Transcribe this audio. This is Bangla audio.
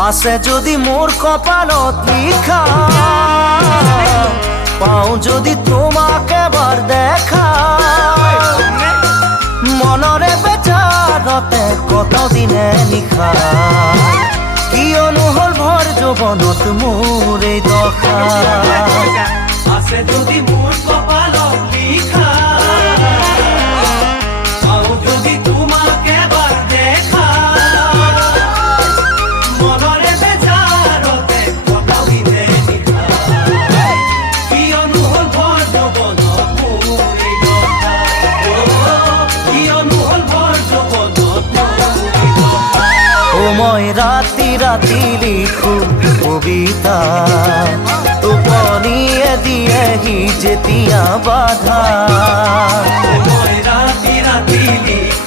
আছে যদি মোর কপালত লিখা, পাও যদি তোমাকে এবার দেখা, মনরে বেচারতে কত দিনে নিশা, কিয়নো হল ভৰ যৌৱনত মোৰ এই দশা। আছে যদি মোর কপালত লিখা, পাও যদি তোমাকে এবার দেখা, মনরে বেচারতে কত দিনে নিশা, কিয়নো হল ভর যৌৱনত মোৰ এই দশা, কিয়নো হল ভর যৌৱনত মোৰ এই দশা। ও মই ৰাতি ৰাতি লিখো কবিতা, টোপনিয়ে দিয়েহি যেতিয়া বাধা। মই ৰাতি ৰাতি লিখো